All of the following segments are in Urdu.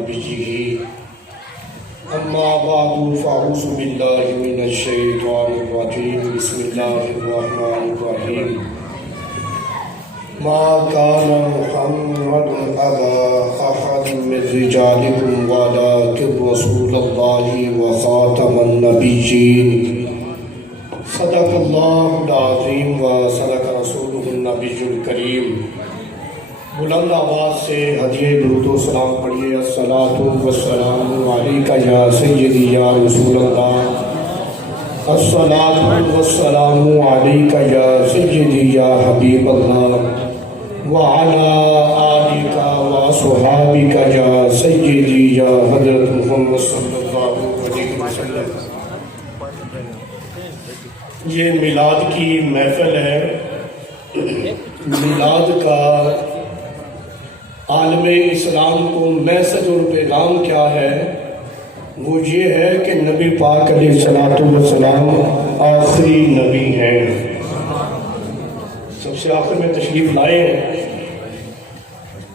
نبيه أما بعد فأعوذ بالله من الشيطان الرجيم بسم الله الرحمن الرحيم ما كان محمد أبا أحد من رجالكم ولكن رسول الله وخاتم النبيين صدق الله العظيم وصدق رسوله النبي الكريم۔ بلند آواز سے ہدیہ درود و سلام پڑھیے۔ الصلاۃ والسلام علیک یا سیدی یا رسول اللہ، الصلاۃ والسلام علیک یا سیدی یا حبیب اللہ، وعلی آلک وصحابک یا سیدی یا حضرت محمد صلی اللہ علیہ وسلم۔ یہ میلاد کی محفل ہے۔ میلاد کا عالم اسلام کو میسج اور پیغام کیا ہے؟ وہ یہ ہے کہ نبی پاک علیہ السلام آخری نبی ہیں، سب سے آخر میں تشریف لائے ہیں۔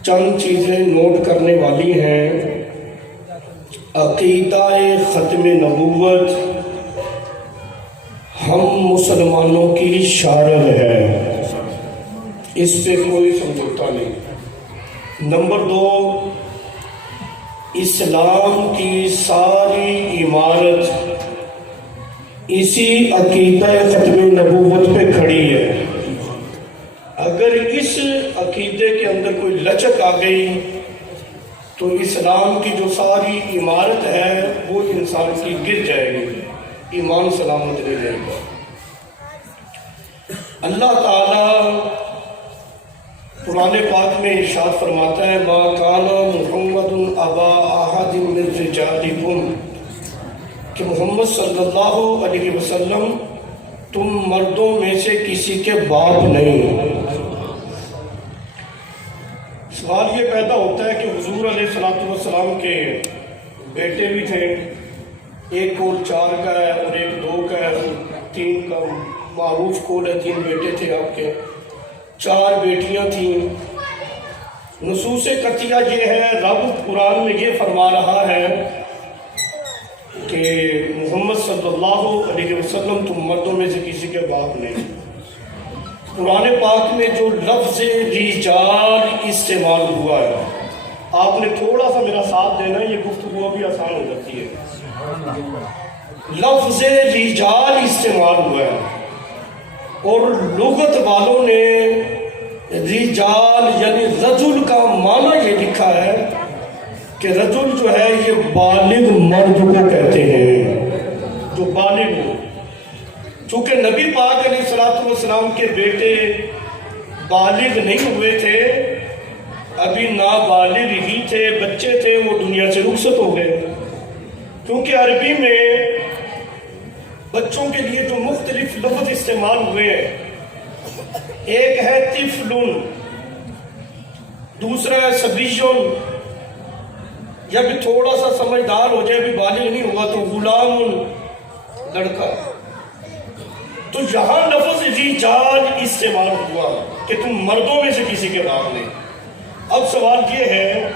چند چیزیں نوٹ کرنے والی ہیں۔ عقیدہ ختم نبوت ہم مسلمانوں کی شارع ہے، اس پہ کوئی سمجھوتا نہیں۔ نمبر 2، اسلام کی ساری عمارت اسی عقیدہ ختم نبوت پہ کھڑی ہے۔ اگر اس عقیدے کے اندر کوئی لچک آ گئی تو اسلام کی جو ساری عمارت ہے وہ انسان کی گر جائے گی، ایمان سلامت رہ جائے گا۔ اللہ تعالیٰ قرآن پاک میں ارشاد فرماتا ہے ما کان محمد ابا احد من رجالکم، کہ محمد صلی اللہ علیہ وسلم تم مردوں میں سے کسی کے باپ نہیں۔ سوال یہ پیدا ہوتا ہے کہ حضور علیہ السلام کے بیٹے بھی تھے، ایک قول 4 کا ہے اور ایک 2 کا ہے، 3 کا معروف قول ہے، 3 بیٹے تھے آپ کے، 4 بیٹیاں تھیں۔ نصوص قطعیہ یہ ہے، رب قرآن میں یہ فرما رہا ہے کہ محمد صلی اللہ علیہ وسلم تم مردوں میں سے کسی کے باپ نہیں۔ قرآن پاک میں جو لفظ رجال استعمال ہوا ہے، آپ نے تھوڑا سا میرا ساتھ دینا ہے، یہ گفتگو بھی آسان ہو جاتی ہے۔ لفظ رجال استعمال ہوا ہے اور لغت والوں نے رجال یعنی رجل کا معنی یہ لکھا ہے کہ رجل جو ہے یہ بالغ مرد کو کہتے ہیں، جو بالغ ہو۔ چونکہ نبی پاک علیہ السلام کے بیٹے بالغ نہیں ہوئے تھے، ابھی نابالغ ہی تھے، بچے تھے، وہ دنیا سے رخصت ہو گئے۔ کیونکہ عربی میں بچوں کے لیے جو مختلف لفظ استعمال ہوئے ہیں، ایک ہے طفلن، دوسرا ہے صبیٌ، یا بھی تھوڑا سا سمجھدار ہو جائے، بھی بالغ نہیں ہوا تو غلام، لڑکا۔ تو یہاں لفظ رجال استعمال ہوا کہ تم مردوں میں سے کسی کے باپ نہیں۔ اب سوال یہ ہے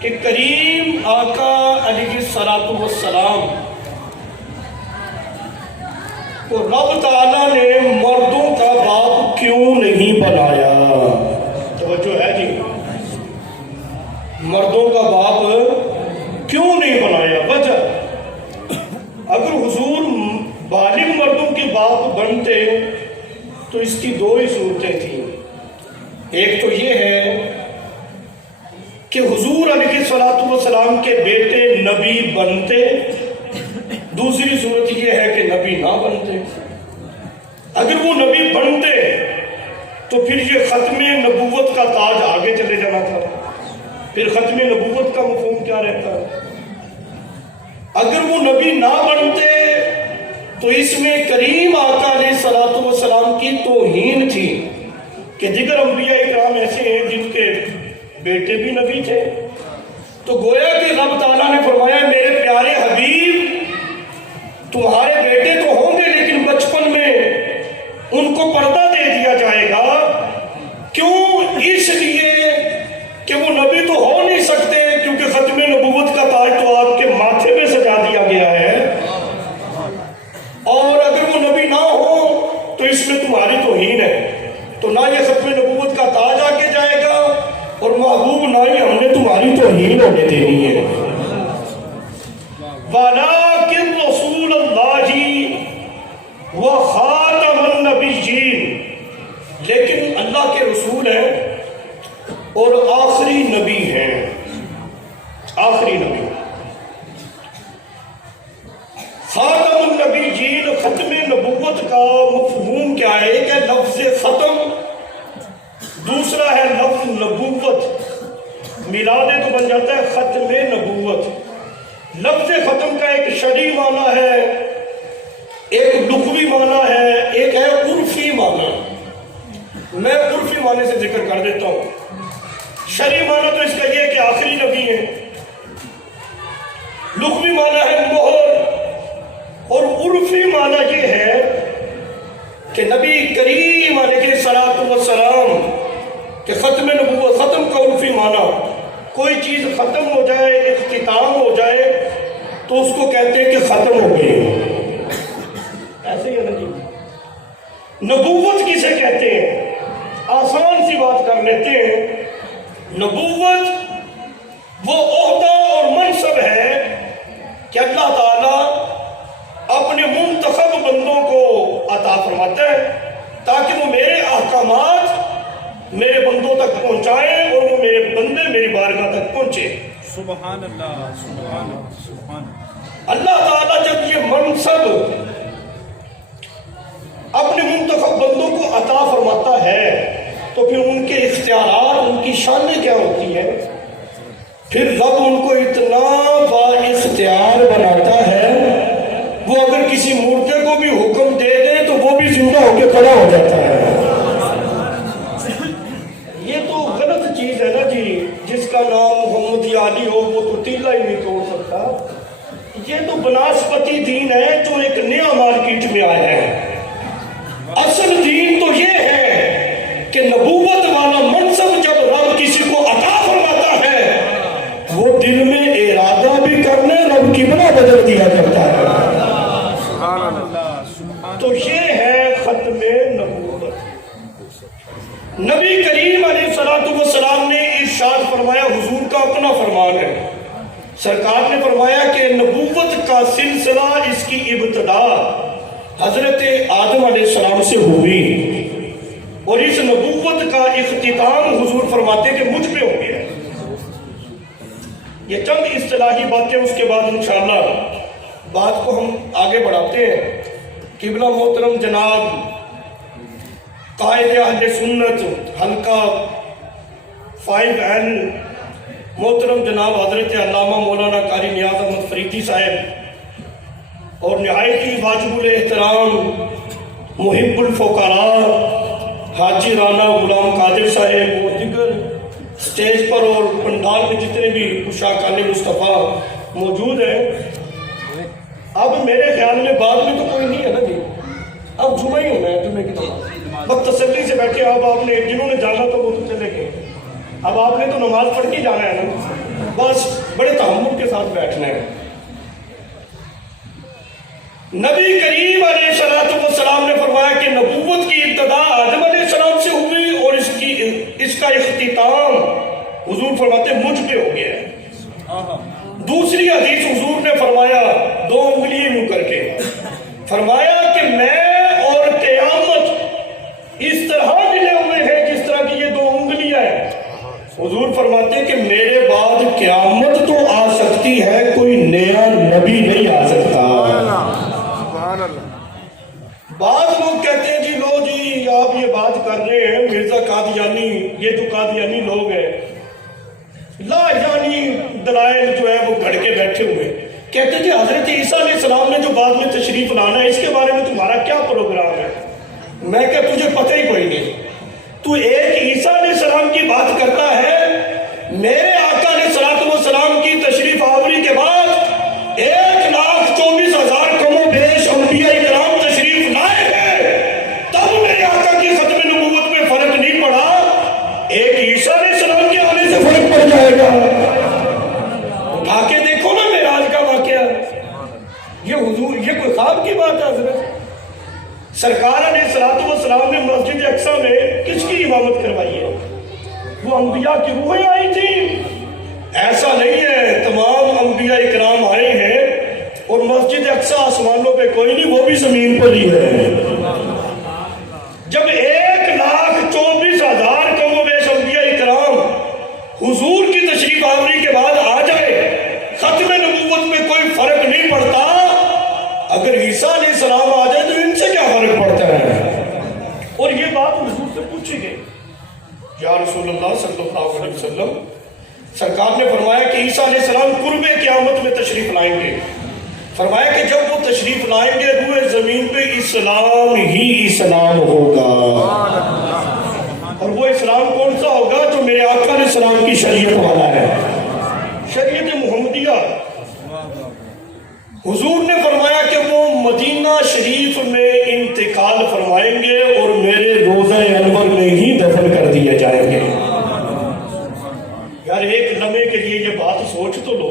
کہ کریم آقا علیہ السلام تو رب تعالیٰ نے مردوں کا باپ کیوں نہیں بنایا؟ توجہ ہے جی، مردوں کا باپ کیوں نہیں بنایا؟ وجہ، اگر حضور بالغ مردوں کے باپ بنتے تو اس کی 2 ہی صورتیں تھیں۔ ایک تو یہ ہے کہ حضور علیہ السلام کے بیٹے نبی بنتے، دوسری صورت یہ ہے کہ نبی نہ بنتے۔ اگر وہ نبی بنتے تو پھر یہ ختم نبوت کا تاج آگے چلے جانا تھا، پھر ختم نبوت کا مفہوم کیا رہتا؟ اگر وہ نبی نہ بنتے تو اس میں کریم آقا علیہ السلام کی توہین تھی کہ دیگر انبیاء اکرام ایسے ہیں جن کے بیٹے بھی نبی تھے۔ تو گویا کہ رب تعالیٰ نے فرمایا میرے پیارے حبیب تمہارے بیٹے تو ہوں گے لیکن بچپن میں ان کو پردہ دے دیا جائے گا۔ کیوں؟ اس لیے کہ وہ نبی تو ہو نہیں سکتے، کیونکہ بن جاتا ہے ختم نبوت. لفظ ختم کا ایک شرعی معنی ہے، ایک لغوی معنی ہے، ایک ہے عرفی معنی. میں عرفی معنی سے ذکر کر دیتا ہوں. شرعی معنی تو اس کا یہ ہے کہ آخری نبی ہے. لغوی معنی ہے مہر، اور عرفی معنی یہ ہے کہ نبی کریم علیہ الصلوۃ والسلام کہ ختم نبوت. ختم کا عرفی معنی کوئی چیز ختم ہو جائے، اختتام ہو جائے تو اس کو کہتے ہیں کہ ختم ہو گئی. ایسے ہی ہے نا جی. نبوت کسے کہتے ہیں؟ آسان سی بات کر لیتے ہیں. نبوت وہ عہدہ اور منصب ہے کہ اللہ تعالیٰ اپنے منتخب بندوں کو عطا فرماتا ہے تاکہ وہ میرے احکامات میرے بندوں تک پہنچائیں اور وہ میرے بندے میری بارگاہ تک پہنچے. سبحان اللہ، سبحان اللہ، سبحان اللہ. اللہ تعالیٰ جب یہ منصب اپنے منتخب بندوں کو عطا فرماتا ہے تو پھر ان کے اختیارات، ان کی شانیں کیا ہوتی ہیں؟ پھر رب ان کو اتنا با اختیار بناتا ہے، وہ اگر کسی مردے کو بھی حکم دے دے تو وہ بھی زندہ ہو کے کھڑا ہو جاتا ہے. یہ تو غلط چیز ہے نا جی. جس کا نام محمد یا علی ہو وہ تو تیلا ہی نہیں توڑ سکتا. یہ تو بناسپتی دین ہے جو ایک نیا مارکیٹ میں آیا ہے. اصل دین تو یہ ہے کہ نبوت والا منصب جب رب کسی کو عطا فرماتا ہے وہ دل میں ارادہ بھی کرنے رب کی بنا بدل دیا کرتا ہے. تو یہ ہے ختم نبوت. نبی کریم علیہ الصلوۃ والسلام نے ارشاد فرمایا، حضور کا اپنا فرمان ہے. سرکار نے فرمایا کہ نبوت کا سلسلہ، اس کی ابتدا حضرت آدم علیہ السلام سے ہوئی اور اس نبوت کا اختتام حضور فرماتے کہ مجھ پہ ہو گیا. یہ چند اصطلاحی باتیں، اس کے بعد انشاءاللہ بات کو ہم آگے بڑھاتے ہیں. قبلہ محترم جناب قائد اہل سنت حلقہ 5N محترم جناب حضرت علامہ مولانا قاری نیاز احمد فریدی صاحب اور نہایت ہی واجب الاحترام محب الفقراء حاجی رانا غلام قادر صاحب اور دیگر سٹیج پر اور پنڈال میں جتنے بھی عشاقان مصطفیٰ موجود ہیں. اب میرے خیال میں بعد میں تو کوئی نہیں ہے نا جی. اب جمعہ ہی ہونا ہے، جمعہ کی نماز. بس تسلی سے بیٹھے. اب آپ نے جنہوں نے جانا تو وہ تو چلے گئے. اب آپ نے تو نماز پڑھ کے جانا ہے نا. بس بڑے تحمل کے ساتھ بیٹھنا ہے. نبی کریم علیہ الصلوۃ والسلام نے فرمایا کہ نبوت کی ابتدا آدم علیہ السلام سے ہوئی اور اس کا اختتام حضور فرماتے مجھ پہ ہو گیا ہے. دوسری حدیث حضور نے فرمایا، دو انگلیاں یوں کر کے فرمایا کہ میں اور قیامت اس طرح ملے ہوئے ہیں جس طرح کی یہ دو انگلیاں ہیں. حضور فرماتے ہیں کہ میرے بعد قیامت تو آ سکتی ہے، کوئی نیا نبی نہیں آ سکتا. بعض لوگ کہتے ہیں جی لو جی آپ یہ بات کر رہے ہیں مرزا قادیانی، یہ جو قادیانی لوگ ہیں لا جانی دلائل جو ہے وہ گھڑ کے بیٹھے ہوئے. کہتے ہیں جی حضرت عیسیٰ علیہ السلام نے جو بعد میں تشریف لانا ہے اس کے بارے میں تمہارا کیا پروگرام ہے؟ میں کہ تجھے پتہ ہی کوئی نہیں. تو ایک عیسیٰ علیہ السلام کی بات کرتا ہے، میرے آقا علیہ الصلوۃ والسلام کی تشریف آوری کے بعد 1,24,000 کم و بیش انبیاء کرام تشریف لائے ہیں، تب میرے آقا کی ختم نبوت میں فرق نہیں پڑا. ایک عیسیٰ علیہ السلام کے آنے سے فرق پڑ جائے گا. اٹھا کے دیکھو نا معراج کا واقعہ. یہ حضور، یہ کوئی خواب کی بات ہے حضرت. سرکار علیہ الصلوۃ والسلام نے مسجد اقصیٰ میں کس کی امامت کروائی ہے؟ وہ انبیاء کی روحیں آئی تھیں. ایسا نہیں ہے، تمام انبیاء اکرام آئے ہیں اور مسجد اقصیٰ آسمانوں پہ کوئی نہیں، وہ بھی زمین پر ہی ہے. جب 1,24,000 کم و بیش انبیاء اکرام حضور کی تشریف آوری کے بعد آ جائے، ختم نبوت میں کوئی فرق نہیں پڑتا. اگر عیسیٰ علیہ السلام آ جائے تو ان سے کیا فرق پڑتا ہے؟ اور یہ بات حضور سے پوچھی گئی، یا رسول اللہ صلی اللہ علیہ وسلم. سرکار نے فرمایا عیسیٰ علیہ السلام قرب قیامت میں تشریف لائیں گے. فرمایا کہ جب وہ تشریف لائیں گے روئے زمین پہ اسلام ہی اسلام ہوگا. اور وہ اسلام کون سا ہوگا؟ جو میرے آقا علیہ السلام کی شریعت والا ہے، شریعت محمدیہ. حضور نے فرمایا کہ وہ مدینہ شریف میں انتقال فرمائیں گے اور میرے روضہ انور میں ہی دفن کر دیے جائیں گے. یار ایک لمحے کے لیے یہ بات سوچ تو لو.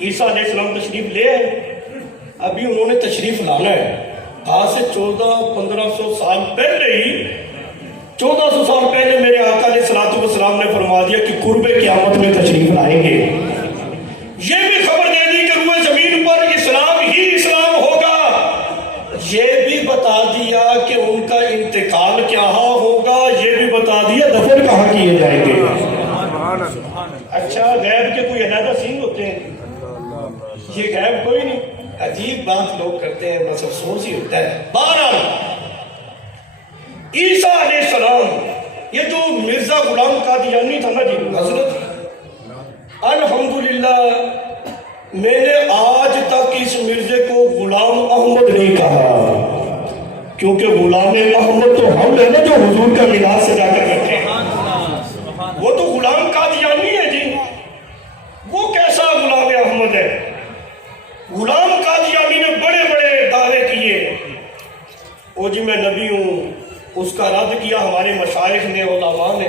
عیسیٰ علیہ السلام تشریف لے آئے، ابھی انہوں نے تشریف لانا ہے. آج سے 1400-1500 سال پہلے ہی، 1400 سال پہلے میرے آقا علیہ السلام نے فرما دیا کہ قرب قیامت میں تشریف لائیں گے. یہ بھی خبر دے دی کہ روئے زمین پر اسلام ہی اسلام ہوگا. یہ بھی بتا دیا کہ ان کا انتقال کہاں ہوگا، یہ بھی بتا دیا دفن کہاں کیے جائیں گے. اچھا غیب کے کوئی علیحدہ سین ہوتے ہیں؟ یہ غیب کوئی نہیں. عجیب بات لوگ کرتے ہیں، بس افسوس ہی ہوتا ہے. بہرحال عیسیٰ علیہ السلام، یہ جو مرزا غلام قادیانی تھا نا جی حضرت، الحمدللہ میں نے آج تک اس مرزے کو غلام احمد نہیں کہا، کیونکہ غلام احمد تو ہم ہے نا جو حضور کا میلاد سجا کر رکھے ہیں. وہ تو غلام قادیانی ہے جی. وہ کیسا غلام احمد ہے؟ غلام قادیانی نے بڑے بڑے دعوے کیے، او جی میں نبی ہوں. اس کا رد کیا ہمارے مشائخ نے، علماء نے.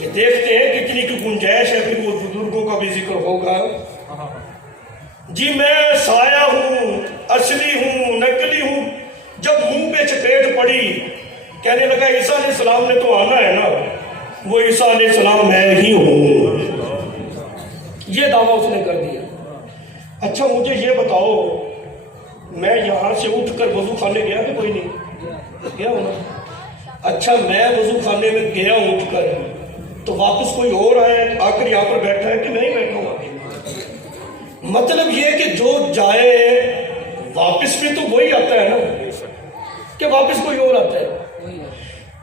یہ دیکھتے ہیں کتنی کی گنجائش ہے، پھر وہ بزرگوں کا بھی ذکر ہوگا. جی میں سایہ ہوں، اصلی ہوں، نقلی ہوں. جب منہ پہ چپیٹ پڑی، کہنے لگا عیسیٰ علیہ السلام نے تو آنا ہے نا، وہ عیسیٰ علیہ السلام میں ہی ہوں. یہ دعویٰ اس نے کر دیا. اچھا مجھے یہ بتاؤ، میں یہاں سے اٹھ کر وضو خانے گیا کہ کوئی نہیں گیا ہونا؟ اچھا میں وضو خانے میں گیا اٹھ کر، تو واپس کوئی اور آیا آ کر یہاں پر بیٹھا ہے کہ میں ہی بیٹھا ہوں؟ مطلب یہ کہ جو جائے واپس بھی تو وہی آتا ہے نا، کہ واپس کوئی اور آتا ہے.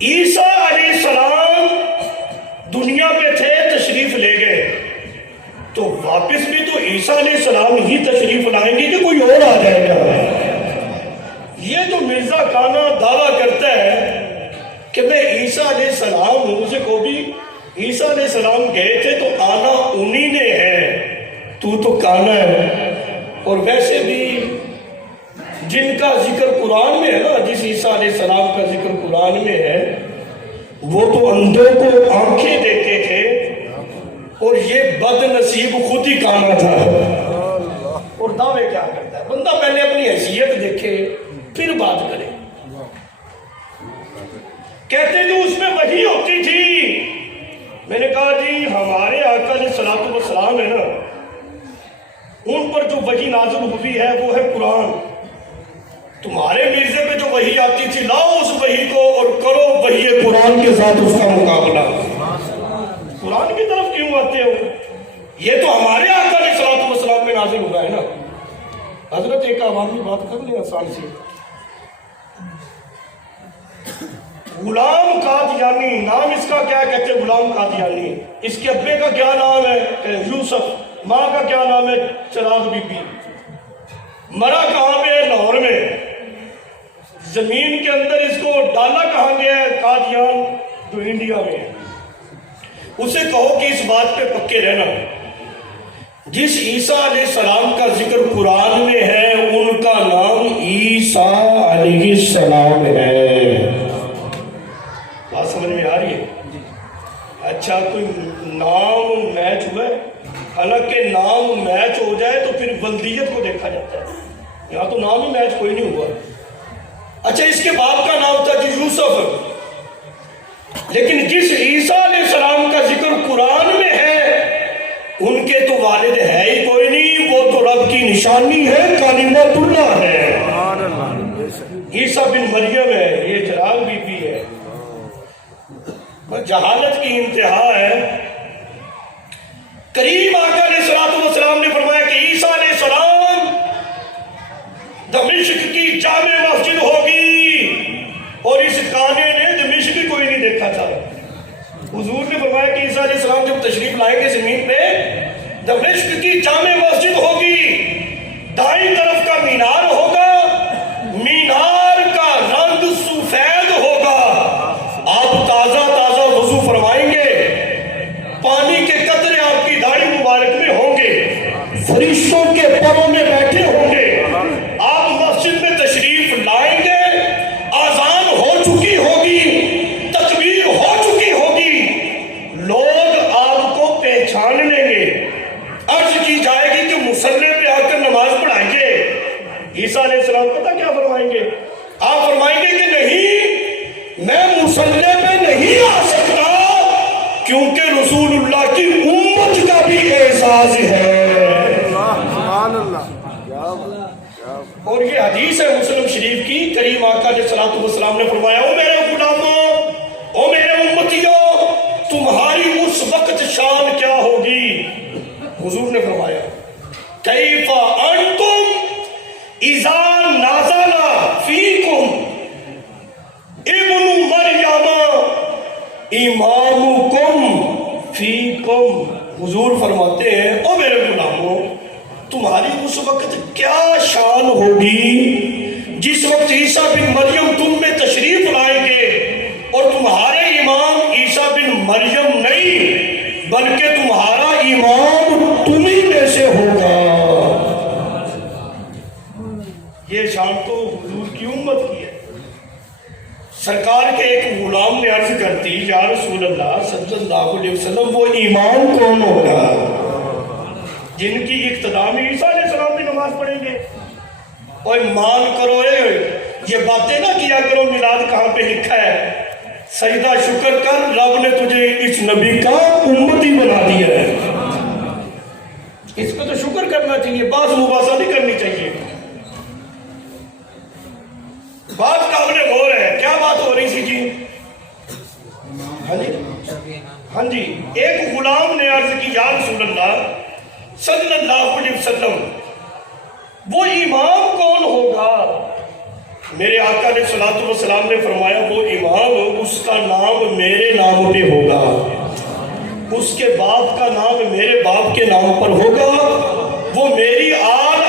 عیسیٰ علیہ السلام دنیا پہ تھے، تشریف لے گئے، تو واپس بھی تو عیسیٰ علیہ السلام ہی تشریف لائیں گے کہ کوئی اور آ جائے گا. یہ جو مرزا کانا دعویٰ کرتا ہے کہ میں عیسیٰ علیہ السلام ہوں، اسے کو بھی عیسیٰ علیہ السلام گئے تھے تو آنا انہی نے ہے، تو کانا ہے. اور ویسے بھی جن کا ذکر قرآن میں ہے نا، جس عیسیٰ علیہ السلام کا ذکر قرآن میں ہے، وہ تو اندھوں کو آنکھیں دیتے تھے، اور یہ بد نصیب خود ہی کانا تھا. اور دعوے کیا کرتا ہے بندہ؟ پہلے اپنی حیثیت دیکھے پھر بات کرے. کہتے جو اس میں وحی ہوتی تھی. میں نے کہا جی ہمارے آقا علیہ السلام ہے نا، ان پر جو وحی نازل ہوئی ہے وہ ہے قرآن. تمہارے مرزے پہ جو وحی آتی تھی، لاؤ اس وحی کو اور کرو وحی قرآن کے ساتھ اس کا مقابلہ. قرآن کی طرف کیوں آتے ہو؟ یہ تو ہمارے آقا علیہ السلام میں نازل ہوا ہے نا. حضرت ایک عوامی بات کر لیں آسان سی. غلام قادیانی نام اس کا کیا کہتے ہیں؟ غلام قادیانی. اس کے ابے کا کیا نام ہے؟ یوسف. ماں کا کیا نام ہے؟ چراغ بی بی. مرا کہاں پہ ہے؟ لاہور میں. زمین کے اندر اس کو ڈالا کہاں گیا ہے؟ قادیان جو انڈیا میں ہے. اسے کہو کہ اس بات پہ پکے رہنا، جس عیسیٰ علیہ السلام کا ذکر قرآن میں ہے ان کا نام عیسیٰ علیہ السلام ہے. بات سمجھ میں آ رہی ہے؟ اچھا کوئی نام میچ ہوا ہے؟ حالانکہ نام میچ ہو جائے تو پھر بلدیت کو دیکھا جاتا ہے. یہاں تو نام ہی میچ کوئی نہیں ہوا. اچھا اس کے باپ کا نام تھا جی یوسف، لیکن جس عیسیٰ علیہ السلام کا ذکر قرآن میں ہے ان کے تو والد ہے ہی کوئی نہیں. وہ تو رب کی نشانی ہے، کلمۃ اللہ ہے، عیسیٰ بن مریم ہے، یہ چراغ بی بی ہے. جہالت کی انتہا ہے. کریم آقا علیہ السلام نے فرمایا کہ عیسیٰ علیہ السلام دمشق کی جامع مسجد ہوگی، اور اس کانے نے دمشق بھی کوئی نہیں دیکھا تھا. حضور نے فرمایا کہ عیسیٰ علیہ السلام جب تشریف لائیں گے زمین پہ دمشق کی جامع مسجد ہوگی، دائیں طرف کا مینار ہوگا، مینار کا رنگ سفید ہوگا، آپ تازہ تازہ وضو فرمائیں گے، پانی کے قطرے آپ کی داڑھی مبارک میں ہوں گے، فرشتوں کے پروں میں بیٹھے ہوں گے، آپ مسجد میں تشریف لائیں گے، آذان ہو چکی ہوگی، تکبیر ہو چکی ہوگی، لوگ آپ کو پہچان لیں گے، عرض کی جائے گی کہ مصلی پہ آ کر نماز پڑھائیے۔ عیسیٰ علیہ السلام پتہ کیا فرمائیں گے؟ آپ فرمائیں گے کہ نہیں، میں مصلی پہ نہیں آ سکتا کیونکہ رسول اللہ کی امت کا بھی اعزاز ہے۔ اور یہ حدیث ہے مسلم شریف کی، کریم آقا علیہ السلام نے فرمایا، او میرے غلاموں، او میرے امتیوں، تمہاری اس وقت شان کیا ہوگی؟ حضور نے فرمایا، کیف انتم اذا نازل فیکم ابن مریم امامکم فیکم۔ حضور فرماتے ہیں، او میرے غلاموں، تمہاری اس وقت کیا شان ہوگی جس وقت عیسیٰ بن مریم تم میں تشریف لائیں گے اور تمہارے امام عیسیٰ بن مریم نہیں بلکہ تمہارا امام تمہیں میں سے ہوگا۔ یہ شان تو حضور کی امت کی ہے۔ سرکار کے ایک غلام نے عرض کرتی، یا رسول اللہ صلی اللہ علیہ وسلم، وہ امام کون ہوگا جن کی اقتداء میں عیسیٰ علیہ السلام بھی نماز پڑھیں گے؟ اور مان کرو، یہ باتیں نہ کیا کرو میلاد کہاں پہ لکھا ہے، سجدہ شکر کر، رب نے تجھے اس نبی کا امتی بنا دیا ہے، اس کو تو شکر کرنا چاہیے، بعض مباحثہ نہیں کرنی چاہیے۔ بات قابل غور ہے، کیا بات ہو رہی تھی جی؟ ہاں جی، ایک غلام نے عرض کی، یا رسول اللہ صلی اللہ علیہ وسلم، وہ امام کون ہوگا؟ میرے آقا علیہ السلام نے فرمایا، وہ امام، اس کا نام میرے نام پہ ہوگا، اس کے باپ کا نام میرے باپ کے نام پر ہوگا، وہ میری آل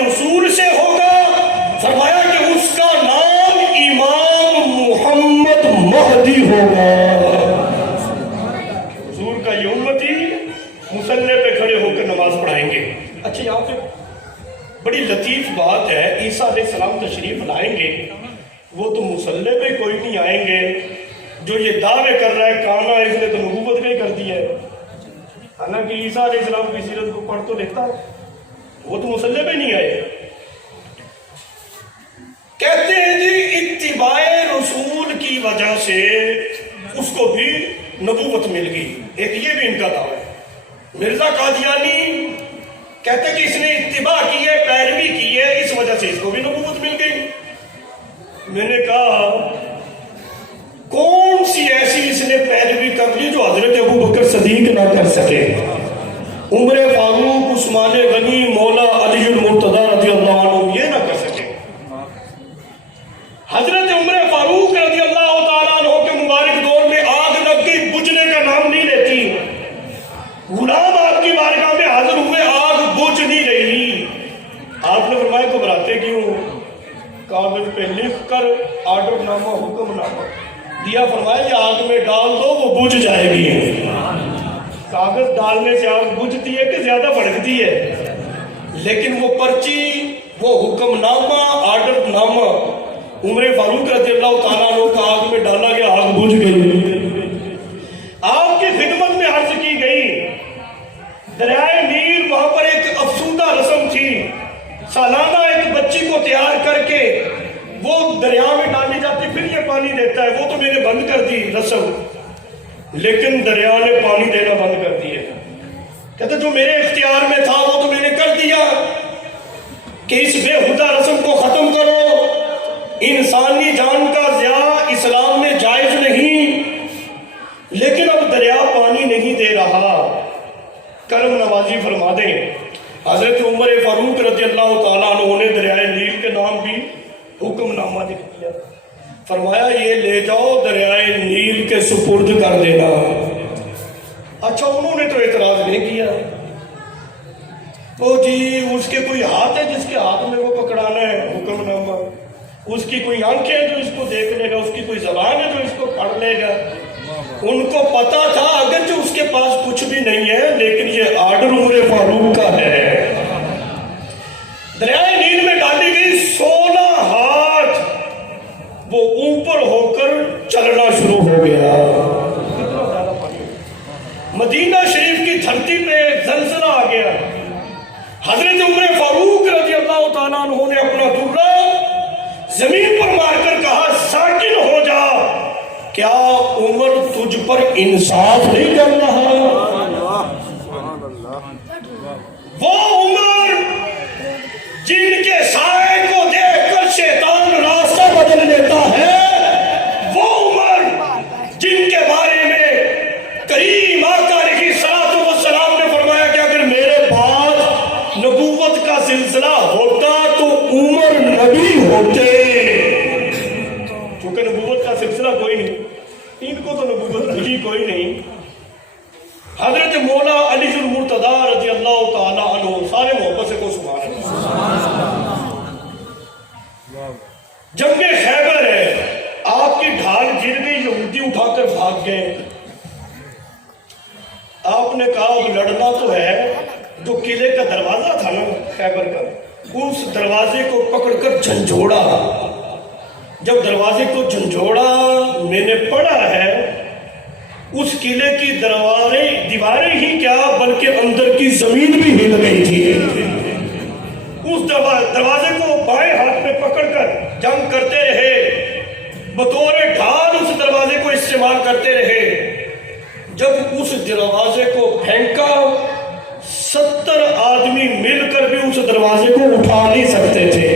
رسول سے ہوگا۔ فرمایا کہ اس کا نام امام محمد مہدی ہوگا۔ حضور کا یہ امتی مصلی پہ کھڑے ہو کر نماز پڑھائیں گے۔ اچھا، یہاں پہ بڑی لطیف بات ہے، عیسیٰ علیہ السلام تشریف لائیں گے، وہ تو مصلی پہ کوئی نہیں آئیں گے، جو یہ دعوے کر رہا ہے کانا، اس نے تو نبوت نہیں کر دی ہے، حالانکہ عیسیٰ علیہ السلام کی سیرت کو پڑھ تو لکھتا، وہ تو مصلی پہ نہیں آئے۔ کہتے ہیں جی اتباع رسول کی وجہ سے اس کو بھی نبوت مل گئی، ایک یہ بھی ان کا دعویٰ ہے۔ مرزا قادیانی کہتے کہ اس نے اتباع کی ہے، پیروی کی ہے، اس وجہ سے اس کو بھی نبوت مل گئی۔ میں نے کہا کون سی ایسی اس نے پیروی کر لی جو حضرت ابوبکر صدیق نہ کر سکے؟ عمر فاروق، عثمان غنی، مولا علی المرتضی رضی اللہ عنہ یہ نہ کر سکے۔ حضرت عمر فاروق رضی اللہ تعالیٰ عنہ کے مبارک دور میں آگ لگ گئی، بجھنے کا نام نہیں لیتی، غلام آپ کی بارگاہ میں حاضر ہوئے، آگ بجھ نہیں رہی۔ آپ نے فرمایا گھبراتے کیوں؟ کاغذ پہ لکھ کر آرڈر نامہ، حکم نامہ دیا، فرمایا یہ آگ میں ڈال دو، وہ بجھ جائے گی۔ کاغذ ڈالنے سے آگ بجھتی ہے کہ زیادہ بھڑکتی ہے؟ لیکن وہ پرچی، وہ حکم نامہ، آرڈر نامہ عمر فاروق رضی اللہ تعالیٰ عنہ کا آگ میں ڈالا گیا، آگ بجھ گئی۔ آپ کی خدمت میں عرض کی گئی، دریائے نیل وہاں پر ایک افسودہ رسم تھی، سالانہ ایک بچی کو تیار کر کے وہ دریا میں ڈالی جاتی، پھر یہ پانی دیتا ہے، وہ تو میں نے بند کر دی رسم، لیکن دریا نے پانی دینا بند کر دیا۔ کہتے جو میرے اختیار میں تھا وہ تو میں نے کر دیا کہ اس بے ہودہ رسم کو ختم کرو، انسانی جان کا ضیاع اسلام میں جائز نہیں، لیکن اب دریا پانی نہیں دے رہا، کرم نوازی فرما دیں۔ حضرت عمر فاروق رضی اللہ تعالیٰ عنہ نے دریائے نیل کے نام بھی حکم نامہ لکھ دیا، فرمایا یہ لے جاؤ دریائے نیل کے سپرد کر دینا۔ اچھا، انہوں نے تو اعتراض نہیں کیا، وہ جی اس کے کوئی ہاتھ ہے جس کے ہاتھ میں وہ پکڑانا ہے حکم نامہ، اس کی کوئی آنکھیں ہیں جو اس کو دیکھ لے گا، اس کی کوئی زبان ہے جو اس کو پڑھ لے گا۔ ان کو پتا تھا اگر جو اس کے پاس کچھ بھی نہیں ہے لیکن یہ آرڈر عمر فاروق کا ہے۔ دریائے نیل میں ڈالی گئی 16 ہاتھ وہ اوپر ہو کر چلنا شروع ہو گیا۔ مدینہ شریف کی دھرتی پہ زلزلہ آ گیا۔ حضرت عمر فاروق رضی اللہ تعالیٰ عنہ نے اپنا درہ زمین پر مار کر کہا ساکن ہو جا، کیا عمر تجھ پر انصاف نہیں کر رہا؟ وہ عمر جن کے سائے کو دیکھ کر شیطان راستہ بدل لیتا ہے، وہ عمر جن کے بارے میں کریم آقا علیہ السلام نے فرمایا کہ اگر میرے بعد نبوت کا سلسلہ ہوتا تو عمر نبی ہوتے، چونکہ نبوت کا سلسلہ کوئی نہیں، ان کو تو نبوت رہی کوئی نہیں۔ حضرت مولا علی المرتضیٰ رضی اللہ تعالیٰ عنہ، سارے محبت سے کو سبحان اللہ۔ جنگ خیبر ہے، آپ کی ڈھال گر گئی، یہودی اٹھا کر بھاگ گئے۔ آپ نے کہا اب لڑنا تو ہے، جو قلعے کا دروازہ تھا نا خیبر کا، اس دروازے کو پکڑ کر جھنجھوڑا۔ جب دروازے کو جھنجھوڑا، میں نے پڑھا ہے اس قلعے کی دیواریں ہی کیا بلکہ اندر کی زمین بھی ہل گئی تھی۔ اس دروازے کو بائیں ہاتھ میں پکڑ کر جنگ کرتے رہے، بطور ڈھال اس دروازے کو استعمال کرتے رہے۔ جب اس دروازے کو پھینکا، 70 آدمی مل کر بھی اس دروازے کو اٹھا نہیں سکتے تھے۔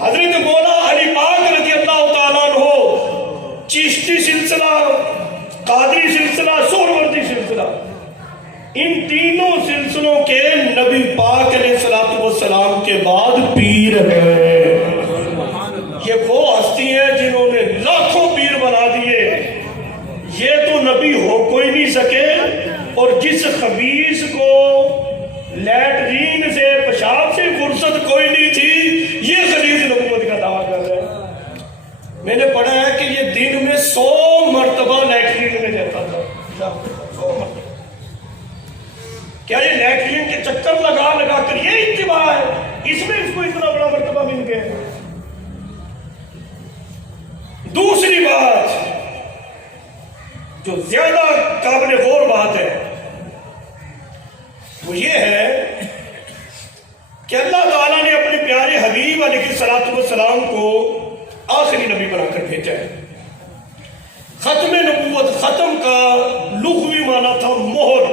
حضرت مولا علی پاک رضی اللہ تعالیٰ عنہ، چشتی سلسلہ، قادری سلسلہ، سہروردی سلسلہ، ان تینوں سلسلوں کے نبی پاک علیہ السلام کے بعد پیر ہیں۔ یہ وہ ہستی ہیں جنہوں نے لاکھوں پیر بنا دیے، یہ تو نبی ہو کوئی نہیں سکے۔ اور جس خبیث کو لیٹرین سے پیشاب سے فرصت کوئی نہیں تھی، یہ خبیث نبوت کا دعویٰ کر رہے ہیں۔ میں نے پڑھا ہے کہ یہ دن میں 100 مرتبہ لیٹرین میں جاتا تھا، 100 مرتبہ۔ کیا یہ لیٹرین کے چکر لگا لگا کر یہ اتباع ہے؟ اس میں اس کو اتنا بڑا مرتبہ مل گیا۔ دوسری بات جو زیادہ قابل غور بات ہے وہ یہ ہے کہ اللہ تعالیٰ نے اپنے پیارے حبیب علیہ السلام کو آخری نبی بنا کر بھیجا ہے۔ ختم نبوت، ختم کا لغوی معنی تھا مہر،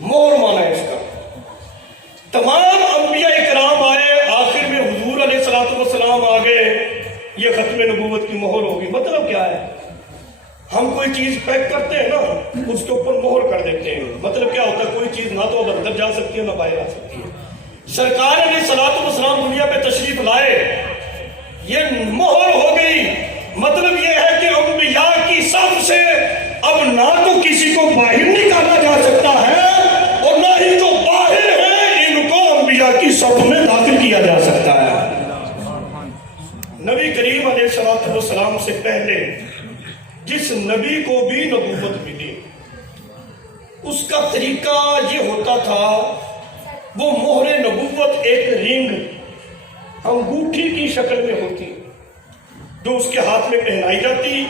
مہر معنی ہے اس کا۔ تمام انبیاء اکرام آئے، آخر میں حضور علیہ السلام آ گئے، یہ ختم نبوت کی مہر ہوگی۔ مطلب کیا ہے؟ ہم کوئی چیز پیک کرتے ہیں نا، اس کے اوپر مہر کر دیتے ہیں۔ مطلب کیا ہوتا ہے؟ کوئی چیز نہ تو اندر جا سکتی ہے نہ باہر آ سکتی ہے۔ سرکار علیہ السلام دنیا پہ تشریف لائے، یہ مہر ہو گئی۔ مطلب یہ ہے کہ انبیاء کی صف سے اب نہ تو کسی کو باہر نکالا جا سکتا ہے اور نہ ہی جو باہر ہیں ان کو انبیاء کی صف میں داخل کیا جا سکتا ہے۔ نبی کریم علیہ السلام سے پہلے جس نبی کو بھی نبوت ملی، اس کا طریقہ یہ ہوتا تھا، وہ مہر نبوت ایک رنگ انگوٹھی کی شکل میں ہوتی جو اس کے ہاتھ میں پہنائی جاتی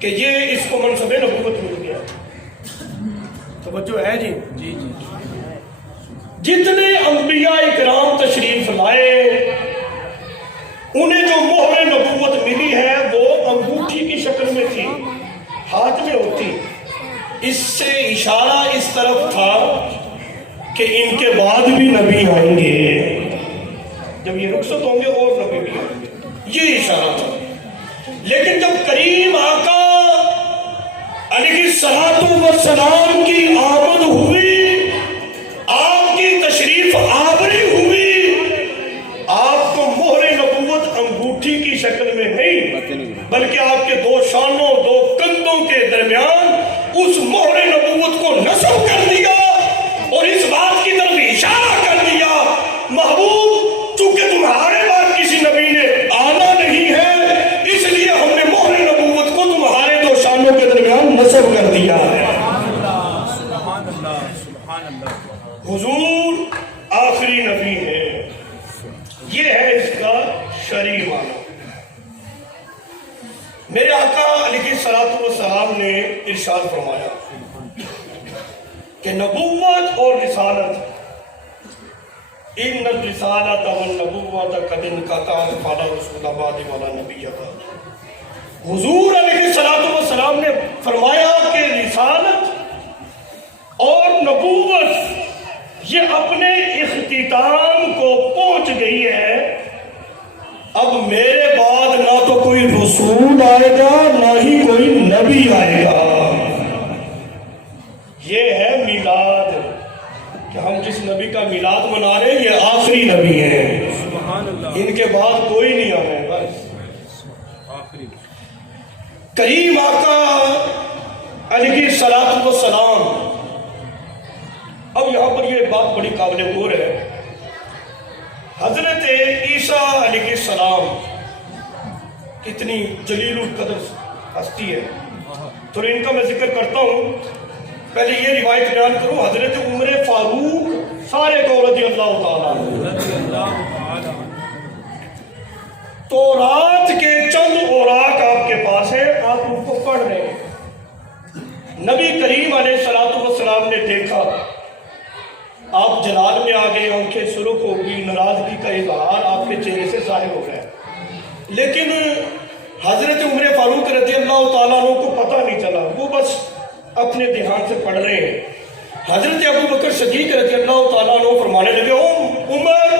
کہ یہ اس کو منصب نبوت مل گیا۔ توجہ ہے جی؟ جی جی۔ جتنے انبیاء اکرام تشریف لائے، انہیں جو مہر نبوت ملی ہے وہ انگوٹھی کی شکل میں تھی، ہاتھ میں ہوتی۔ اس سے اشارہ اس طرف تھا کہ ان کے بعد بھی نبی آئیں گے، جب یہ رخصت ہوں گے اور نبی بھی آئیں گے، یہ اشارہ تھا۔ لیکن جب کریم آقا علیہ السلام کی آمد ہوئی، آپ کی تشریف آوری ہوئی، آپ کو مہر نبوت انگوٹھی کی شکل میں نہیں بلکہ آپ کے دو شانوں، دو کندھوں کے درمیان اس مہر نبوت کو نصب کر دیا سبحان اللہ حضور آخری نبی ہے، یہ ہے اس کا شرعی معنی۔ میرے آقا علیہ الصلوۃ والسلام نے ارشاد فرمایا کہ نبوت اور رسالت، ان الرسالۃ والنبوۃ قد انقطعت فلا رسول بعد ولا نبی بعد۔ حضور علیہ الصلوۃ والسلام نے فرمایا کہ رسالت اور نبوت یہ اپنے اختتام کو پہنچ گئی ہے، اب میرے بعد نہ تو کوئی رسول آئے گا نہ ہی کوئی نبی آئے گا۔ یہ ہے میلاد، کہ ہم جس نبی کا میلاد منا رہے ہیں یہ آخری نبی ہیں، سبحان اللہ ان کے بعد کوئی نہیں آنا ہے۔ بس آخری کریم آقا علیہ الصلوۃ والسلام، اب یہاں پر یہ بات بڑی قابل غور ہے، حضرت عیسیٰ علیہ السلام کتنی جلیل القدر ہستی ہے، تو ان کا میں ذکر کرتا ہوں۔ پہلے یہ روایت بیان کروں، حضرت عمر فاروق سارے کو رضی اللہ تعالیٰ رضی اللہ تعالی تورات کے چند اوراق آپ کے پاس ہیں، آپ ان کو پڑھ رہے ہیں۔ نبی کریم علیہ الصلوۃ والسلام نے دیکھا، آپ جلال میں آ گئے، آنکھیں سرخ ہو گئی، ناراضگی کا اظہار آپ کے چہرے سے ظاہر ہو گیا، لیکن حضرت عمر فاروق رضی اللہ تعالیٰ عنہ کو پتہ نہیں چلا، وہ بس اپنے دھیان سے پڑھ رہے ہیں۔ حضرت ابو بکر صدیق رضی اللہ تعالیٰ عنہ فرمانے لگے، عمر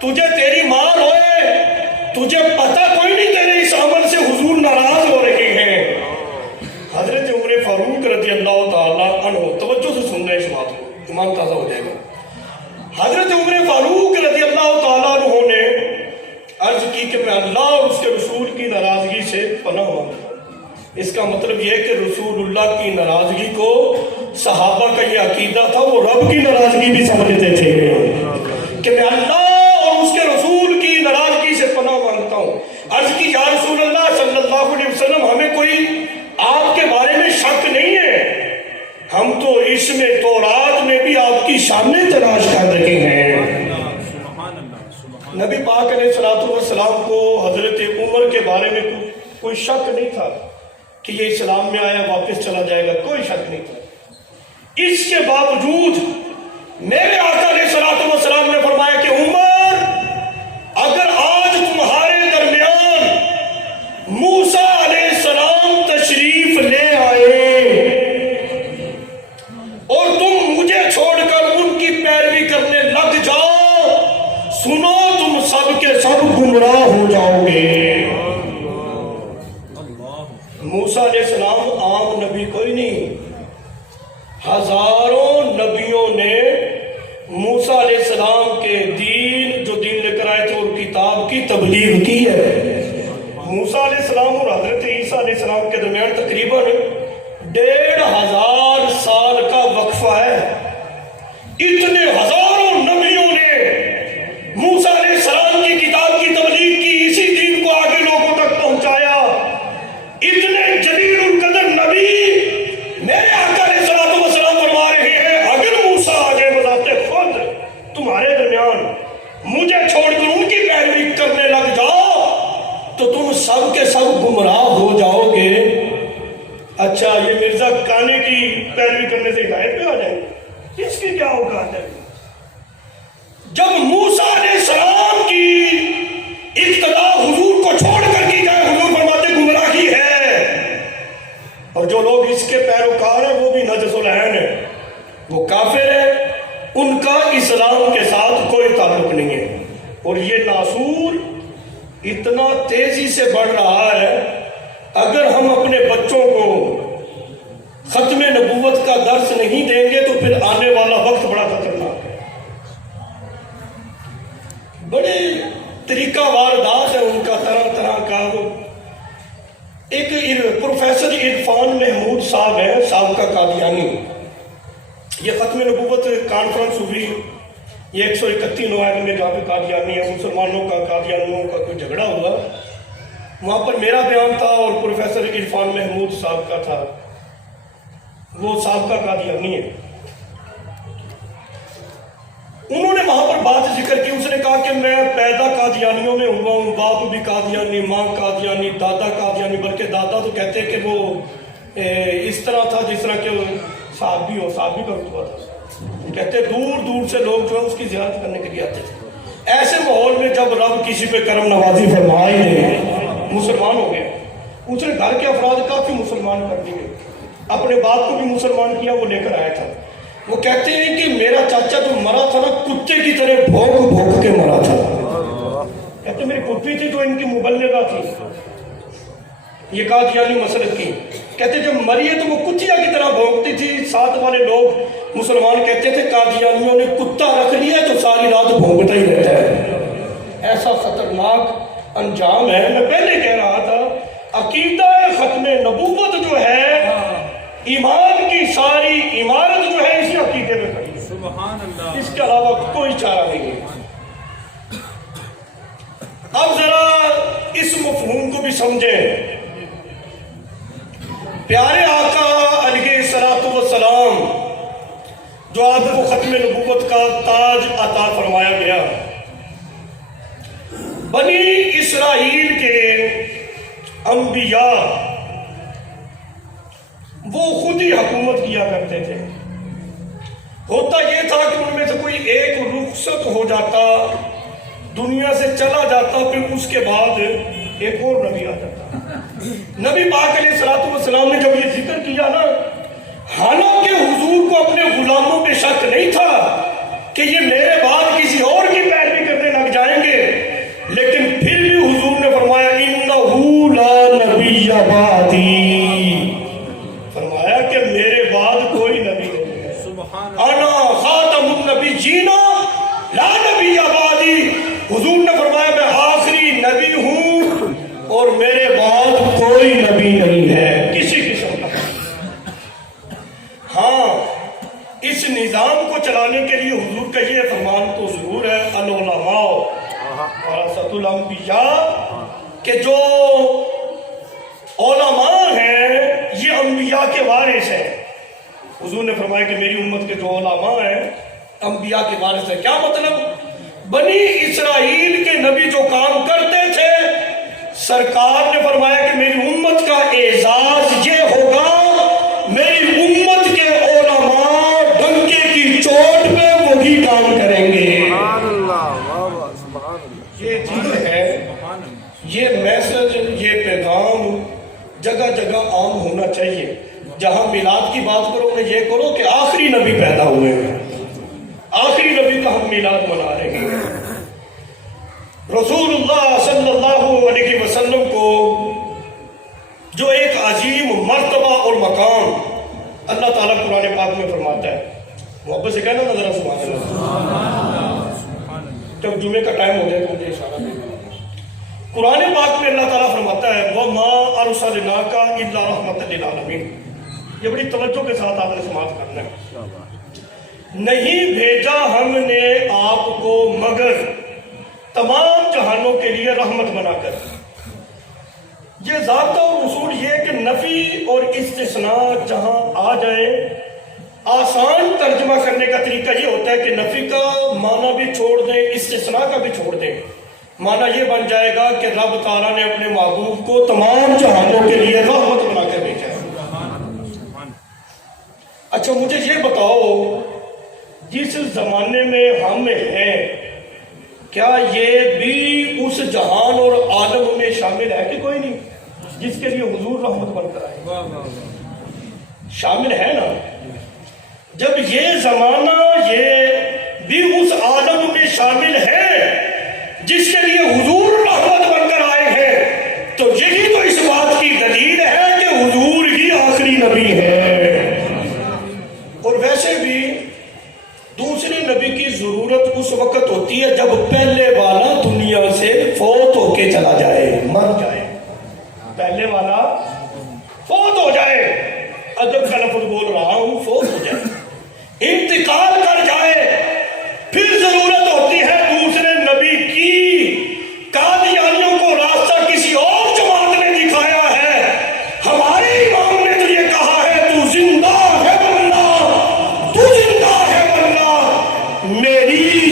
تجھے تیری مار ہوئے، تجھے پتہ کوئی نہیں تیرے اس عمل سے حضور ناراض ہو رہے ہیں۔ حضرت عمر فاروق رضی اللہ تعالیٰ عنہ، توجہ سے سن رہے اس بات کو، ایمان تازہ ہو جائے گا۔ حضرت عمر فاروق رضی اللہ تعالیٰ عنہ نے عرض کی کہ میں اللہ اور اس کے رسول کی ناراضگی سے پناہ مانگتا ہوں۔ اس کا مطلب یہ ہے کہ رسول اللہ کی ناراضگی کو، صحابہ کا یہ عقیدہ تھا، وہ رب کی ناراضگی بھی سمجھتے تھے کہ میں اللہ اور اس کے رسول کی ناراضگی سے پناہ مانگتا ہوں۔ عرض کی یا رسول اللہ صلی اللہ علیہ وسلم، ہمیں کوئی آپ کے بارے میں شک نہیں ہے، ہم تو اس میں تورات میں بھی آپ کی شانیں تلاش کر رہے ہیں۔ سبحان اللہ سبحان نبی پاک علیہ الصلوۃ والسلام کو حضرت عمر کے بارے میں کوئی شک نہیں تھا کہ یہ اسلام میں آیا واپس چلا جائے گا، کوئی شک نہیں تھا۔ اس کے باوجود میرے آقا علیہ الصلوۃ والسلام نے فرمایا کہ عمر، اگر آج تمہارے درمیان موسیٰ علیہ السلام تشریف لے آئے اور تم مجھے چھوڑ کر ان کی پیروی کرنے لگ جاؤ، سنو تم سب کے سب گمراہ ہو جاؤ گے۔ موسیٰ علیہ السلام عام نبی کوئی نہیں، ہزاروں نبیوں نے موسیٰ علیہ السلام کے دین، جو دین لے کر آئے تھے اور کتاب کی تبلیغ کی ہے۔ موسیٰ علیہ السلام اور حضرت عیسیٰ علیہ السلام کے درمیان تقریباً 1500 سال کا وقفہ ہے۔ اتنے ہزاروں نبیوں نے موسیٰ علیہ السلام کی کتاب کی تبلیغ کی، اسی دین کو آگے لوگوں تک پہنچایا۔ اتنے جلیل القدر نبی میرے آقا علیہ الصلوۃ والسلام فرما رہے ہیں، اگر موسیٰ آ جائے بذات خود تمہارے درمیان، مجھے چھوڑ کر ان کی پیروی کرنے لگ جاؤ، تو تم سب کے سب گمراہ ہو جاؤ گے۔ اچھا، یہ مرزا کانے کی پیروی کرنے سے ہدایت پہ آ جائیں گے، اس کی کیا اوقات ہے؟ جب موسیٰ علیہ السلام کی ابتدا حضور کو چھوڑ کر کی جائے، حضور فرماتے گمراہی ہے، اور جو لوگ اس کے پیروکار ہیں وہ بھی نجس العین ہیں، وہ کافر ہیں، ان کا اسلام کے ساتھ کوئی تعلق نہیں ہے۔ اور یہ ناسور اتنا تیزی سے بڑھ رہا ہے، اگر ہم اپنے بچوں کو ختم نبوت کا درس نہیں دیں گے تو پھر آنے والا وقت بڑا خطرناک ہے۔ بڑے طریقہ واردات ہے ان کا، طرح طرح کا۔ ایک پروفیسر عرفان محمود صاحب ہیں، سابقہ قادیانی، یہ ختم نبوت کانفرنس ہوئی، یہ 131 نوائن میں جہاں پہ قادیانی ہے، مسلمانوں کا قادیانیوں کا کوئی جھگڑا ہوا، وہاں پر میرا بیان تھا اور پروفیسر عرفان محمود صاحب کا تھا، وہ سابقہ قادیانی ہے۔ انہوں نے وہاں پر بات ذکر کی. اس نے کہا کہ میں پیدا قادیانیوں میں ہوا ہوں، باپ بھی قادیانی، ماں قادیانی، دادا قادیانی. بلکہ دادا تو کہتے کہ وہ اس طرح تھا جس طرح کہ صحابی کا رتبہ تھا. کہتے دور دور سے لوگ جو ہے اس کی زیارت کرنے کے لیے آتے تھے. ایسے ماحول میں جب رب کسی پہ کرم نوازی فرمائے مسلمان ہو گیا. اس نے گھر کے افراد کافی مسلمان کر دیے. اپنے باپ کو بھی مسلمان کیا، وہ لے کر آیا تھا. وہ کہتے ہیں کہ میرا چاچا جو مرا تھا نا کتے کی طرح بھونک بھونک کے مرا تھا. کہتے میری پھپھی تھی جو ان کی مبلغہ تھی، یہ قادیانی مسلک کی. کہتے جب مری ہے تو وہ کتیا کی طرح بھونکتی تھی. ساتھ والے لوگ مسلمان کہتے تھے قادیانیوں نے کتا رکھ لیا تو ساری رات بھونکتا ہی رہتا ہے. ایسا خطرناک انجام ہے. میں پہلے کہہ رہا تھا عقیدہ ختم نبوت جو ہے، ایمان کی ساری عمارت جو ہے اسی عقیدے میں کھڑی ہے. سبحان اللہ. اس کے علاوہ کوئی چارہ نہیں ہے. اب ذرا اس مفہوم کو بھی سمجھیں. پیارے آقا علیہ الصلوۃ والسلام جو آپ کو ختم نبوت کا تاج عطا فرمایا گیا، بنی اسرائیل کے انبیاء وہ خود ہی حکومت کیا کرتے تھے. ہوتا یہ تھا کہ ان میں سے کوئی ایک رخصت ہو جاتا، دنیا سے چلا جاتا، پھر اس کے بعد ایک اور نبی آ جاتا. نبی پاک علیہ الصلوۃ والسلام نے جب یہ ذکر کیا نا، حالانکہ حضور کو اپنے غلاموں پہ شک نہیں تھا کہ یہ میرے بعد کسی اور کی پیروی کرنے لگ جائیں گے، لیکن پھر بھی حضور نے فرمایا انہ لا نبی بعدی، فرمایا کہ میرے بعد کوئی نبی نہیں ہے. انا خاتم النبیین لا نبی بعدی. حضور نے فرمایا میں آخری نبی ہوں اور میرے بعد کوئی نبی نہیں ہے کسی قسم کا. ہاں اس نظام کو چلانے کے لیے حضور کا یہ فرمان تو ضرور ہے العلماء ورثۃ الانبیاء، کہ جو علماء ہیں یہ انبیاء کے وارث ہیں. حضور نے فرمایا کہ میری امت کے جو علماء ہیں انبیاء کے وارث ہیں. کیا مطلب؟ بنی اسرائیل کے نبی جو کام کرتے تھے، سرکار نے فرمایا کہ میری امت کا اعزاز یہ ہوگا میری امت کے علماء ڈنکے کی چوٹ پہ وہی کام کریں گے. یہ چیز ہے، یہ میسج، یہ پیغام جگہ جگہ عام ہونا چاہیے. جہاں میلاد کی بات کرو میں یہ کرو کہ آخری نبی پیدا ہوئے ہیں، آخری نبی کا ہم میلاد منا رہے ہیں. رسول اللہ صلی اللہ علیہ وسلم کو جو ایک عظیم مرتبہ اور مقام اللہ تعالیٰ قرآن پاک میں فرماتا ہے. محبت سے کہنا نا ذرا سبحان اللہ. جب جمعے کا ٹائم ہو جائے تو مجھے اشارہ دے. قرآن پاک میں اللہ تعالیٰ فرماتا ہے وَمَا أَرْسَلْنَاكَ إِلَّا رَحْمَةً لِلْعَالَمِينَ. یہ بڑی توجہ کے ساتھ آپ نے سماعت کرنا ہے. نہیں بھیجا ہم نے آپ کو مگر تمام جہانوں کے لیے رحمت بنا کر. یہ ضابطہ اور اصول یہ کہ نفی اور استثناء جہاں آ جائے، آسان ترجمہ کرنے کا طریقہ یہ ہوتا ہے کہ نفی کا معنی بھی چھوڑ دیں، استثناء کا بھی چھوڑ دیں. معنی یہ بن جائے گا کہ رب تعالیٰ نے اپنے محبوب کو تمام جہانوں کے لیے رحمت بنا کر بھیجا ہے. اچھا مجھے یہ بتاؤ، جس زمانے میں ہم ہیں کیا یہ بھی اس جہان اور عالم میں شامل ہے کہ کوئی نہیں جس کے لیے حضور رحمت بن کر آئے؟ شامل ہے نا. جب یہ زمانہ یہ بھی اس عالم میں شامل ہے جس کے لیے حضور رحمت بن کر آئے ہیں، تو یہی تو اس بات کی دلیل ہے کہ حضور ہی آخری نبی ہے. اور ویسے بھی دوسرے نبی کی ضرورت اس وقت ہوتی ہے جب پہلے والا دنیا سے فوت ہو کے چلا جائے، مر جائے. پہلے والا فوت ہو جائے، ادب کا لفظ بول رہا ہوں، فوت ہو جائے، انتقال کر جائے، پھر ضرورت ہوتی ہے دوسرے نبی کی. قادیانیوں کو راستہ کسی اور جماعت نے دکھایا ہے، ہمارے امام نے تو یہ کہا ہے تو زندہ ہے واللہ، تو زندہ ہے واللہ، میری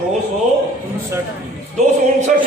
259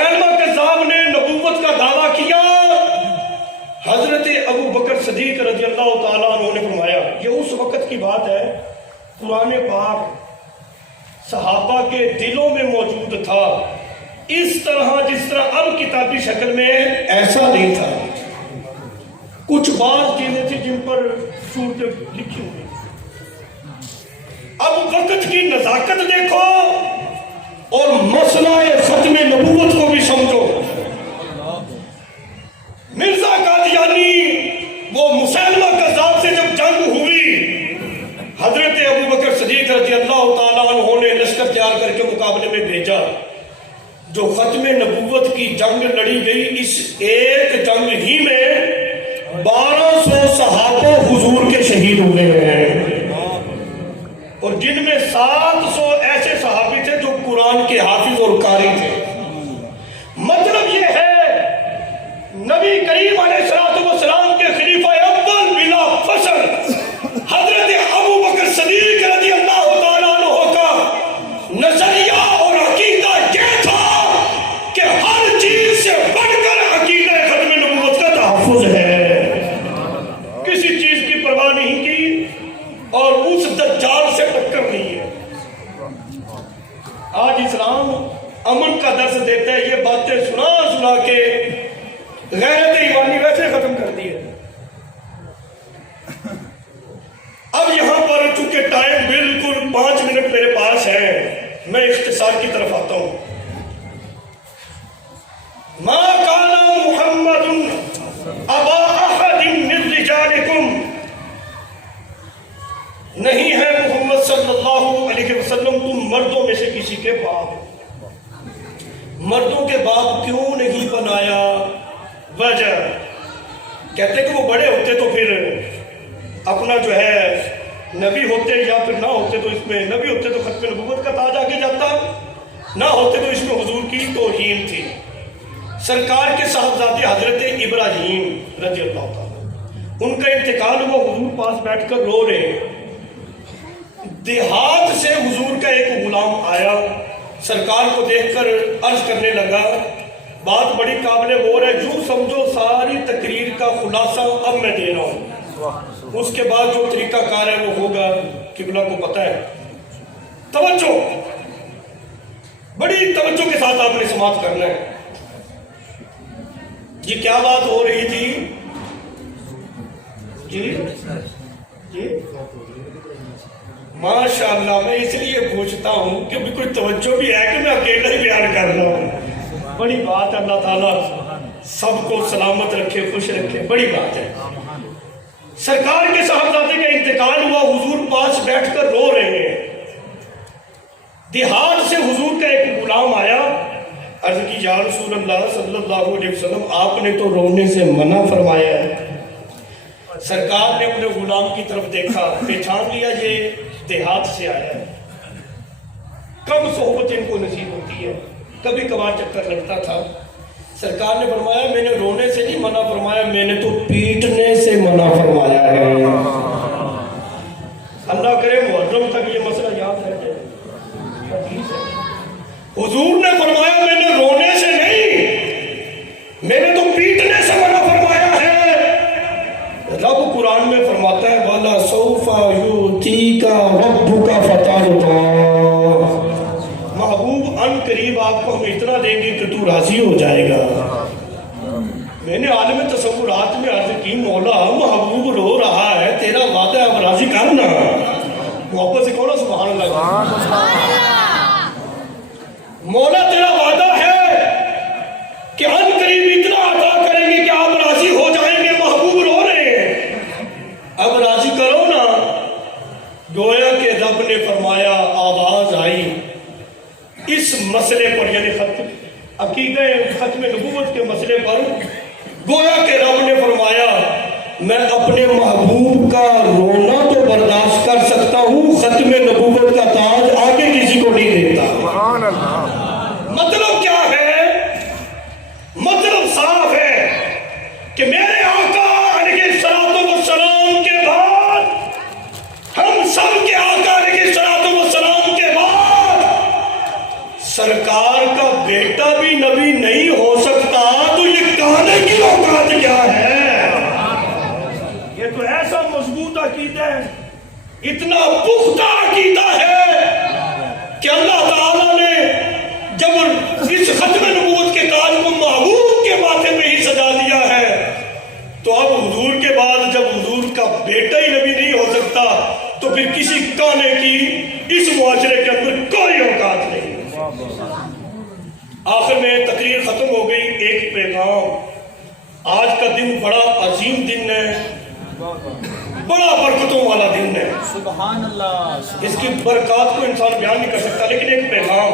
مسیلمہ کذاب نے نبوت کا دعویٰ کیا، حضرت ابو بکر صدیق رضی اللہ تعالیٰ عنہ نے فرمایا، یہ اس وقت کی بات ہے قرآن پاک صحابہ کے دلوں میں موجود تھا، اس طرح جس طرح اب کتابی شکل میں ایسا نہیں تھا، کچھ بعض چیزیں تھیں جن پر صورتیں لکھی ہوئی۔ اب وقت کی نزاکت دیکھو اور مسئلہ ختم نبوت کو بھی سمجھو۔ مرزا قادیانی وہ مسیلمہ کذاب سے جب جنگ ہوئی، حضرت ابو بکر صدیق رضی اللہ تعالیٰ عنہ نے لشکر تیار کر کے مقابلے میں بھیجا۔ جو ختم نبوت کی جنگ لڑی گئی، اس ایک جنگ ہی میں 1200 صحابہ حضور کے شہید ہوئے ہیں، اور جن میں 700 ایسے صحابی تھے جو قرآن کے حافظ اور قاری تھے۔ مطلب یہ ہے نبی کریم علیہ السلام کے خلیفہ اول بلا فصل حضرت ابو بکر صدیق رضی اللہ تعالیٰ عنہ کا نظریہ اور عقیدہ یہ تھا کہ ہر چیز سے بڑھ کر عقیدہ ختم نبوت کا تحفظ ہے، کسی چیز کی پرواہ نہیں کی اور اس دجال سے ٹکر نہیں ہے۔ آج اسلام امن کا درس دیتا ہے، یہ باتیں سنا سنا کے غیرت ایمانی ویسے ختم کر دی ہے۔ اب یہاں پر چونکہ ٹائم بالکل 5 منٹ میرے پاس ہے، میں اختصار کی طرف آتا ہوں۔ ما کان محمد ابا احد من رجالکم، نہیں ہے محمد صلی اللہ علیہ وسلم تم مردوں میں سے کسی کے باپ۔ مردوں کے باپ کیوں نہیں بنایا؟ وجہ کہتے کہ وہ بڑے ہوتے تو پھر اپنا جو ہے نبی ہوتے، یا پھر نہ ہوتے تو اس میں نبی ہوتے تو ختم نبوت کا تاج آگے جاتا، نہ ہوتے تو اس میں حضور کی توہین تھی۔ سرکار کے صاحبزادے حضرت ابراہیم رضی اللہ تعالیٰ، ان کا انتقال ہوا، حضور پاس بیٹھ کر رو رہے۔ دیہات سے حضور کا ایک غلام آیا، سرکار کو دیکھ کر عرض کرنے لگا، بات بڑی قابل غور ہے، جو سمجھو ساری تقریر کا خلاصہ اب میں دے رہا ہوں، اس کے بعد جو طریقہ کار ہے وہ ہوگا، قبلہ کو پتہ ہے۔ توجہ، بڑی توجہ کے ساتھ آپ نے سماعت کرنا ہے۔ یہ کیا بات ہو رہی تھی؟ جی جی ماشاءاللہ، میں اس لیے پوچھتا ہوں کہ کوئی توجہ بھی ہے کہ میں اکیلا ہی بیان کر رہا ہوں؟ بڑی بات ہے، اللہ تعالیٰ سب کو سلامت رکھے، خوش رکھے، بڑی بات ہے۔ سرکار کے صاحبزادے کا انتقال ہوا، حضور پاس بیٹھ کر رو رہے ہیں۔ دیہات سے حضور کا ایک غلام آیا، عرض کی یا رسول اللہ صلی اللہ علیہ وسلم، آپ نے تو رونے سے منع فرمایا ہے۔ سرکار نے اپنے غلام کی طرف دیکھا، پہچان لیا یہ دیہات سے آیا ہے، کم صحبت ان کو نصیب ہوتی ہے، کبھی کبھار چکر لگتا تھا۔ سرکار نے فرمایا میں نے رونے سے نہیں منع فرمایا، میں نے تو پیٹنے سے منع فرمایا ہے۔ اللہ کرے محرم تک یہ مسئلہ یاد رہ جائے۔ حضور نے فرمایا میں نے رونے سے نہیں، میں نے تو پیٹنے سے منع فرمایا ہے۔ رب قرآن میں فرماتا ہے وَلَا سَوْفَ يُؤْتِيكَ رَبُّكَ فَتَرْضَىٰ، محبوب ان قریب آپ کو ہم اتنا دیں گے کہ تو راضی ہو جائے گا۔ میں نے عالم تصورات میں عرض کی مولا محبوب رو رہا ہے، تیرا وعدہ ہے اب راضی کرنا۔ محبت سے کہو سبحان اللہ۔ مولا تیرا وعدہ ہے کہ ان قریب اتنا عطا کریں گے کہ آپ راضی ہو جائیں گے، محبوب رو رہے ہیں، اب راضی کرو نا۔ گویا کہ رب نے فرمایا، آواز آئی اس مسئلے پر، یعنی عقیدہ ختم نبوت کے مسئلے پر، گویا کہ رب نے فرمایا میں اپنے محبوب کا رونا تو برداشت کر سکتا ہوں، ختم نبوت کا تاج آگے کسی کو نہیں دیتا۔ مطلب کیا ہے؟ مطلب صاف ہے کہ میرے آقا علیہ السلام کے بعد، ہم سب کے آقا علیہ السلام کے بعد، سرکار کا بیٹا بھی نبی نہیں ہو سکتا تو یہ کہنے کی اوقات کیا ہے؟ یہ تو ایسا مضبوط عقیدہ ہے، اتنا پختہ عقیدہ ہے کہ اللہ تعالیٰ نے جب اس ختم نبوت کے تاج کو محبوب کے ماتھے پہ ہی سجا دیا ہے تو اب حضور کے بعد جب حضور کا بیٹا ہی نبی نہیں ہو سکتا تو پھر کسی کانے کی اس معاشرے کے اندر کوئی اوقات نہیں۔ آخر میں تقریر ختم ہو گئی، ایک پیغام، آج کا دن بڑا عظیم دن ہے، بڑا برکتوں والا دن ہے، سبحان اللہ۔ اس کی برکات کو انسان بیان نہیں کر سکتا، لیکن ایک پیغام